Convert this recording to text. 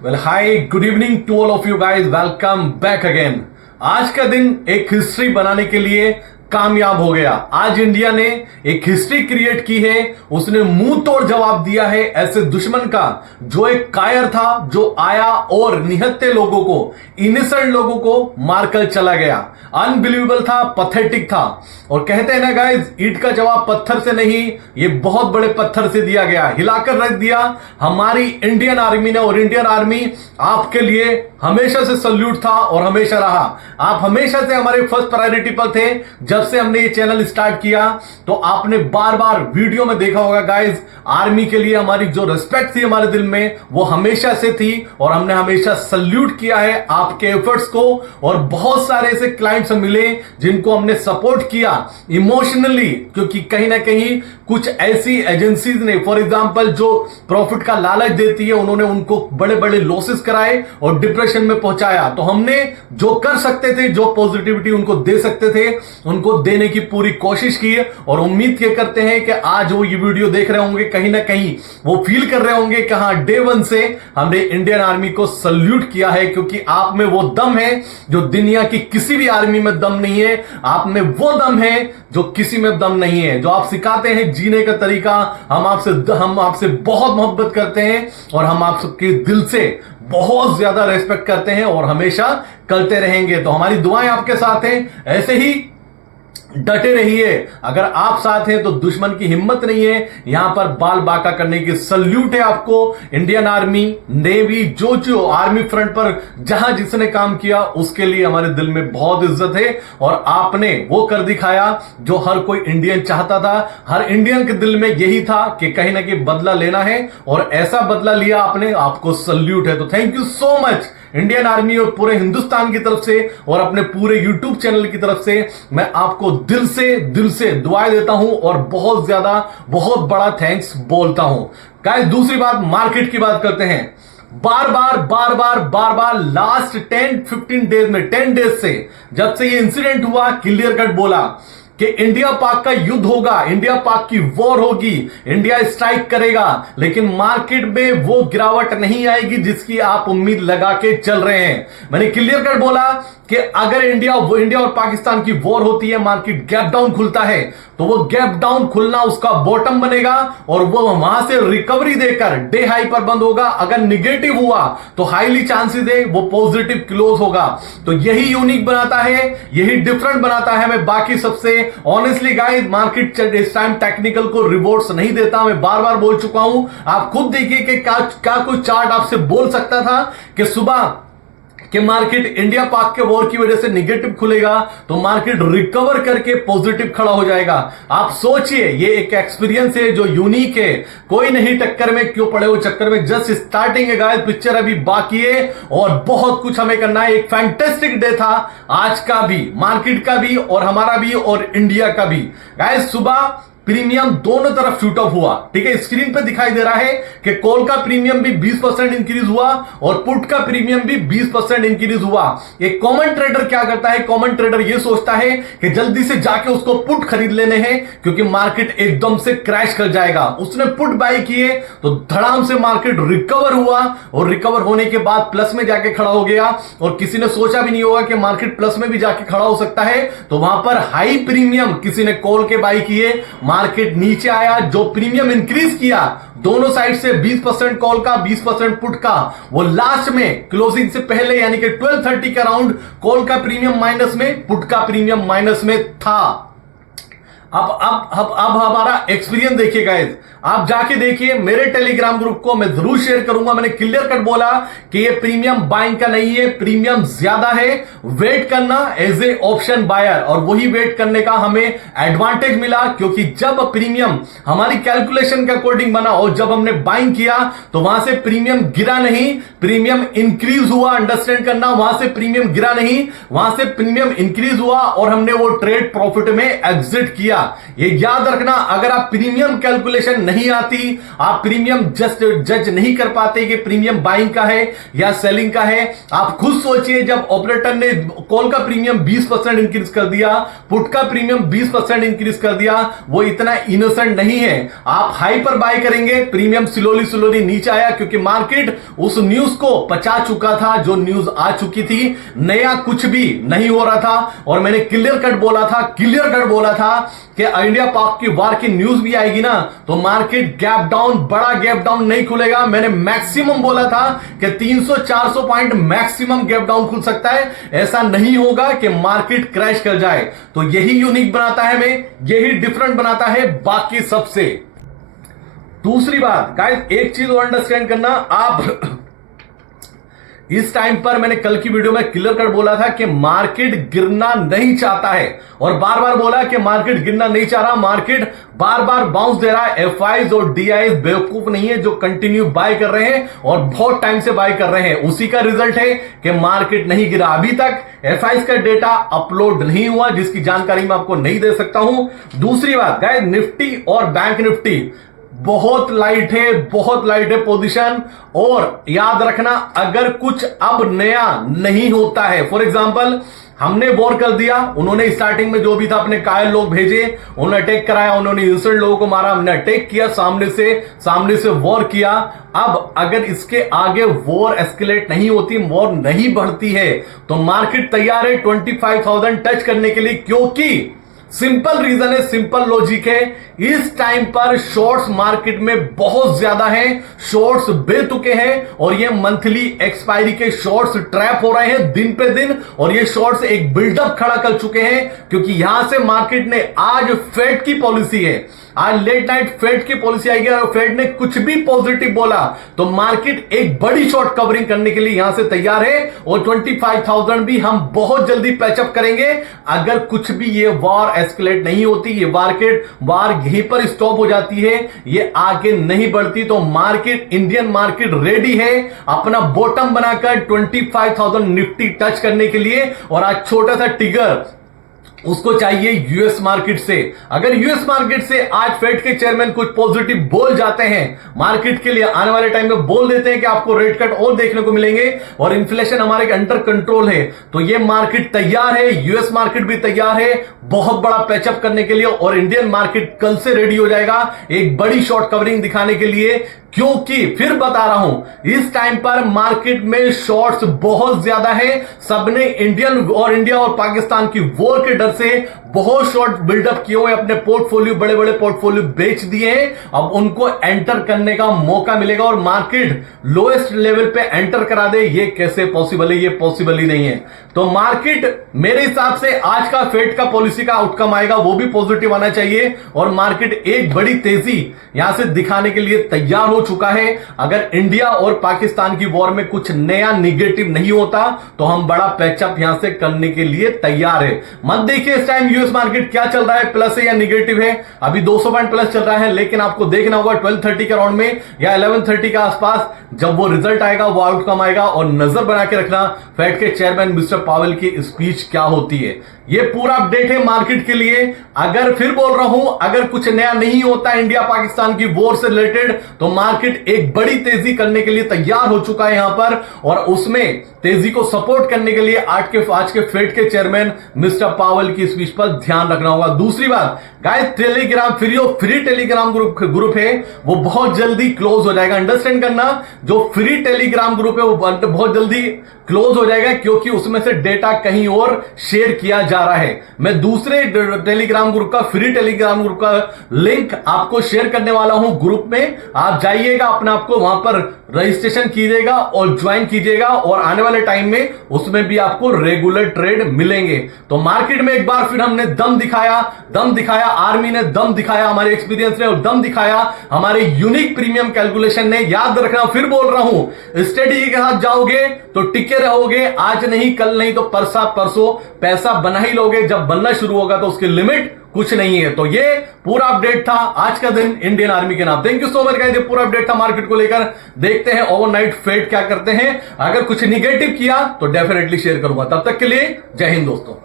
Well hi, good evening to all of you guys, welcome back again. आज का दिन एक हिस्ट्री बनाने के लिए कामयाब हो गया। आज इंडिया ने एक हिस्ट्री क्रिएट की है। उसने मुंह तोड़ जवाब दिया है ऐसे दुश्मन का जो एक कायर था, जो आया और निहत्थे लोगों को, इनोसेंट लोगों को मारकर चला गया। अनबिलीवेबल था, पथेटिक था। और कहते हैं ना गाइस, ईंट का जवाब पत्थर से नहीं, ये बहुत बड़े पत्थर से दिया गया, हिलाकर रख दिया हमारी इंडियन आर्मी ने। और इंडियन आर्मी आपके लिए हमेशा से सल्यूट था और हमेशा रहा। आप हमेशा से हमारे फर्स्ट प्रायोरिटी पर थे। जब से हमने ये चैनल स्टार्ट किया तो आपने बार बार वीडियो में देखा होगा गाइस, आर्मी के लिए हमारी जो रिस्पेक्ट थी हमारे दिल में वो हमेशा से थी और हमने हमेशा सल्यूट किया है आपके एफर्ट्स को। और बहुत सारे ऐसे क्लाइंट्स मिले जिनको हमने सपोर्ट किया इमोशनली, क्योंकि कहीं ना कहीं कुछ ऐसी एजेंसीज ने, फॉर एग्जांपल, जो प्रॉफिट का लालच देती है, उन्होंने उनको बड़े बड़े लॉसेस कराए और डिप्रेशन में पहुंचाया। तो हमने जो कर सकते थे, जो पॉजिटिविटी उनको दे सकते थे, उनको देने की पूरी कोशिश की है। और उम्मीद ये करते हैं कि आज वो ये वीडियो देख रहे होंगे, कहीं ना कहीं वो फील कर रहे होंगे कि हाँ, डे वन से हमने इंडियन आर्मी को सल्यूट किया है, क्योंकि आप में वो दम है जो दुनिया की किसी भी आर्मी में दम नहीं है। आप में वो दम है जो किसी में दम नहीं है। जो आप सिखाते हैं जीने का तरीका, हम आपसे बहुत मोहब्बत करते हैं और हम आपके दिल से बहुत ज्यादा रेस्पेक्ट करते हैं और हमेशा करते रहेंगे। तो हमारी दुआएं आपके साथ हैं, ऐसे ही डटे रहिए। अगर आप साथ हैं तो दुश्मन की हिम्मत नहीं है यहां पर बाल बांका करने की। सल्यूट है आपको। इंडियन आर्मी, नेवी, जो आर्मी फ्रंट पर जहां जिसने काम किया उसके लिए हमारे दिल में बहुत इज्जत है। और आपने वो कर दिखाया जो हर कोई इंडियन चाहता था। हर इंडियन के दिल में यही था कि कहीं ना कहीं बदला लेना है, और ऐसा बदला लिया आपने। आपको सल्यूट है। तो thank you so much Indian army और पूरे हिंदुस्तान की तरफ से और अपने पूरे यूट्यूब चैनल की तरफ से मैं आपको दिल से दुआएं देता हूं और बहुत ज्यादा, बहुत बड़ा थैंक्स बोलता हूं। गाइस, दूसरी बात, मार्केट की बात करते हैं। बार बार लास्ट 10-15 डेज में, 10 डेज से जब से ये इंसिडेंट हुआ, क्लियर कट बोला कि इंडिया पाक का युद्ध होगा, इंडिया पाक की वॉर होगी, इंडिया स्ट्राइक करेगा। लेकिन मार्केट में वो गिरावट नहीं आएगी जिसकी आप उम्मीद लगा के चल रहे हैं। मैंने क्लियर कट बोला कि अगर इंडिया और पाकिस्तान की वॉर होती है, मार्केट गैप डाउन खुलता है, तो वो गैप डाउन खुलना उसका बॉटम बनेगा और वो वहां से रिकवरी देकर डे हाई पर बंद होगा। अगर निगेटिव हुआ तो हाईली चांसेस है वो पॉजिटिव क्लोज होगा। तो यही यूनिक बनाता है, यही डिफरेंट बनाता है मैं बाकी सबसे। ऑनेस्टली गाइस, मार्केट इस टाइम टेक्निकल को रिवॉर्ड्स नहीं देता। मैं बार बार बोल चुका हूं, आप खुद देखिए कि क्या कोई चार्ट आपसे बोल सकता था कि सुबह कि मार्केट इंडिया पाक के वॉर की वजह से नेगेटिव खुलेगा तो मार्केट रिकवर करके पॉजिटिव खड़ा हो जाएगा। आप सोचिए, ये एक एक्सपीरियंस है जो यूनिक है। कोई नहीं टक्कर में, क्यों पड़े हो चक्कर में, जस्ट स्टार्टिंग है गाइस, पिक्चर अभी बाकी है और बहुत कुछ हमें करना है। एक फैंटास्टिक डे था आज का भी, मार्केट का भी और हमारा भी और इंडिया का भी। गाइस, सुबह प्रीमियम दोनों तरफ शूट अप हुआ। ठीक है, स्क्रीन पे दिखाई दे रहा है कि कॉल का प्रीमियम भी 20% इंक्रीज हुआ और पुट का प्रीमियम भी 20% इंक्रीज हुआ। एक कॉमन ट्रेडर क्या करता है, कॉमन ट्रेडर ये सोचता है कि जल्दी से जाके उसको पुट खरीद लेने हैं क्योंकि मार्केट एकदम से क्रैश कर जाएगा। उसने पुट बाय किए तो धड़ाम से मार्केट रिकवर हुआ और रिकवर होने के बाद प्लस में जाके खड़ा हो गया। और किसी ने सोचा भी नहीं होगा कि मार्केट प्लस में भी जाके खड़ा हो सकता है। तो वहां पर हाई प्रीमियम किसी ने कॉल के बाय किए, मार्केट नीचे आया। जो प्रीमियम इंक्रीज किया दोनों साइड से, 20% कॉल का, 20% पुट का, वो लास्ट में क्लोजिंग से पहले यानी कि 12:30 के अराउंड कॉल का प्रीमियम माइनस में, पुट का प्रीमियम माइनस में था। अब हमारा एक्सपीरियंस देखिए गाइस, आप जाके देखिए मेरे टेलीग्राम ग्रुप को, मैं जरूर शेयर करूंगा। मैंने क्लियर कट बोला कि ये प्रीमियम बाइंग का नहीं है, प्रीमियम ज्यादा है, वेट करना एज ए ऑप्शन बायर। और वही वेट करने का हमें एडवांटेज मिला क्योंकि जब प्रीमियम हमारी कैलकुलेशन के अकॉर्डिंग बना और जब हमने बाइंग किया तो वहां से प्रीमियम गिरा नहीं, प्रीमियम इंक्रीज हुआ। अंडरस्टैंड करना, वहां से प्रीमियम गिरा नहीं, वहां से प्रीमियम इंक्रीज हुआ और हमने वो ट्रेड प्रॉफिट में एग्जिट किया। ये याद रखना। अगर आप प्रीमियम कैलकुलेशन नहीं आती, आप प्रीमियम जस्ट जज नहीं कर पाते कि प्रीमियम बाइंग का है या सेलिंग का है, आप खुद सोचिए जब ऑपरेटर ने कॉल का प्रीमियम 20% इंक्रीज कर दिया, पुट का प्रीमियम 20% इंक्रीज कर दिया, वो इतना इनोसेंट नहीं है। आप हाई पर बाय करेंगे, प्रीमियम स्लोली स्लोली नीचे आया क्योंकि मार्केट उस न्यूज को पचा चुका था जो न्यूज आ चुकी थी, नया कुछ भी नहीं हो रहा था। और मैंने क्लियर कट बोला था कि इंडिया पाक की वार की न्यूज भी आएगी ना तो मार्केट गैप डाउन, बड़ा गैप डाउन नहीं खुलेगा। मैंने मैक्सिमम बोला था कि 300-400 पॉइंट मैक्सिमम गैप डाउन खुल सकता है, ऐसा नहीं होगा कि मार्केट क्रैश कर जाए। तो यही यूनिक बनाता है हमें, यही डिफरेंट बनाता है बाकी सबसे। दूसरी बात गाइस, एक चीज और अंडरस्टैंड करना, आप इस टाइम पर मैंने कल की वीडियो में क्लियर कर बोला था कि मार्केट गिरना नहीं चाहता है, और बार बार बोला कि मार्केट गिरना नहीं चाह रहा, मार्केट बार बार बाउंस दे रहा है। एफआईज और डीआईज बेवकूफ नहीं है जो कंटिन्यू बाय कर रहे हैं और बहुत टाइम से बाय कर रहे हैं, उसी का रिजल्ट है कि मार्केट नहीं गिरा। अभी तक एफआईज का डेटा अपलोड नहीं हुआ जिसकी जानकारी मैं आपको नहीं दे सकता हूं। दूसरी बात गाइस, निफ्टी और बैंक निफ्टी बहुत लाइट है पोजीशन। और याद रखना, अगर कुछ अब नया नहीं होता है, फॉर एग्जांपल हमने वॉर कर दिया, उन्होंने स्टार्टिंग में जो भी था अपने कायल लोग भेजे, उन्होंने अटैक कराया, उन्होंने इंसल्ट लोगों को मारा, हमने अटैक किया, सामने से वॉर किया। अब अगर इसके आगे वॉर एस्केलेट नहीं होती, वॉर नहीं बढ़ती है, तो मार्केट तैयार है 25,000 टच करने के लिए, क्योंकि सिंपल रीजन है, सिंपल लॉजिक है, इस टाइम पर शॉर्ट्स मार्केट में बहुत ज्यादा हैं, शॉर्ट्स बेतुके हैं, और ये मंथली एक्सपायरी के शॉर्ट्स ट्रैप हो रहे हैं दिन पे दिन, और ये शॉर्ट्स एक बिल्डअप खड़ा कर चुके हैं क्योंकि यहां से मार्केट ने, आज फेड की पॉलिसी है, आज लेट नाइट फेड की पॉलिसी आएगी, और फेड ने कुछ भी पॉजिटिव बोला तो मार्केट एक बड़ी शॉर्ट कवरिंग करने के लिए यहां से तैयार है, और 25,000 भी हम बहुत जल्दी पैचअप करेंगे अगर कुछ भी ये वॉर एस्केलेट नहीं होती, ये मार्केट वार यहीं पर स्टॉप हो जाती है, ये आगे नहीं बढ़ती, तो मार्केट, इंडियन मार्केट रेडी है अपना बॉटम बनाकर 25,000 निफ्टी टच करने के लिए। और आज छोटा सा टिगर उसको चाहिए यूएस मार्केट से। अगर यूएस मार्केट से आज फेड के चेयरमैन कुछ पॉजिटिव बोल जाते हैं मार्केट के लिए, आने वाले टाइम में बोल देते हैं कि आपको रेट कट और देखने को मिलेंगे और इन्फ्लेशन हमारे अंडर कंट्रोल है, तो ये मार्केट तैयार है, यूएस मार्केट भी तैयार है बहुत बड़ा पैचअप करने के लिए, और इंडियन मार्केट कल से रेडी हो जाएगा एक बड़ी शॉर्ट कवरिंग दिखाने के लिए। क्योंकि फिर बता रहा हूं, इस टाइम पर मार्केट में शॉर्ट्स बहुत ज्यादा है, सबने इंडिया और पाकिस्तान की वॉर के डर से बहुत शॉर्ट बिल्डअप किए हुए, अपने पोर्टफोलियो, बड़े बड़े पोर्टफोलियो बेच दिए हैं। अब उनको एंटर करने का मौका मिलेगा और मार्केट लोएस्ट लेवल पे एंटर करा दे, ये कैसे पॉसिबल है? ये पॉसिबल ही नहीं है। तो मार्केट मेरे हिसाब से आज का फेड का पॉलिसी का आउटकम आएगा वो भी पॉजिटिव आना चाहिए, और मार्केट एक बड़ी तेजी यहां से दिखाने के लिए तैयार हो चुका है। अगर इंडिया और पाकिस्तान की वॉर में कुछ नया निगेटिव नहीं होता तो हम बड़ा पैचअप यहां से करने के लिए तैयार है। मत देखिए इस टाइम यूएस मार्केट क्या चल रहा है, प्लस है या निगेटिव है, अभी 200 पॉइंट प्लस चल रहा है, लेकिन आपको देखना होगा 12:30 के राउंड में या 11:30 के आसपास जब वो रिजल्ट आएगा, वो आउटकम आएगा, और नजर बना के रखना फेड के चेयरमैन मिस्टर पावेल की स्पीच क्या होती है। ये पूरा अपडेट है मार्केट के लिए। अगर फिर बोल रहा हूं, अगर कुछ नया नहीं होता इंडिया पाकिस्तान की वॉर से रिलेटेड तो मार्केट एक बड़ी तेजी करने के लिए तैयार हो चुका है यहां पर, और उसमें तेजी को सपोर्ट करने के लिए आज के फेड के चेयरमैन मिस्टर पावेल की स्पीच पर ध्यान रखना होगा। दूसरी बात guys, Telegram free Telegram group है वो बहुत जल्दी क्लोज हो जाएगा। अंडरस्टैंड करना, जो फ्री टेलीग्राम ग्रुप है वो बहुत जल्दी क्लोज हो जाएगा, क्योंकि उसमें से डेटा कहीं और शेयर किया जा रहा है। मैं दूसरे टेलीग्राम ग्रुप का, फ्री टेलीग्राम ग्रुप का लिंक आपको शेयर करने वाला हूं ग्रुप में, आप जाइएगा, अपने आप को वहां पर रजिस्ट्रेशन कीजिएगा और ज्वाइन कीजिएगा, और आने वाले टाइम में उसमें भी आपको रेगुलर ट्रेड मिलेंगे। तो मार्केट में एक बार फिर हमने दम दिखाया, आर्मी ने दम दिखाया, हमारे एक्सपीरियंस ने, और दम दिखाया हमारे यूनिक प्रीमियम कैलकुलेशन ने। याद रखना, फिर बोल रहा हूं, स्ट्रेटेजी के साथ जाओगे तो टिके रहोगे, आज नहीं कल नहीं तो परसों पैसा बना ही लोगे। जब बनना शुरू होगा तो उसकी लिमिट कुछ नहीं है। तो ये पूरा अपडेट था आज का दिन इंडियन आर्मी के नाम। Thank you so much guys, ये पूरा अपडेट था मार्केट को लेकर। देखते हैं ओवरनाइट फेड क्या करते हैं, अगर कुछ निगेटिव किया तो डेफिनेटली शेयर करूंगा। तब तक के लिए जय हिंद दोस्तों।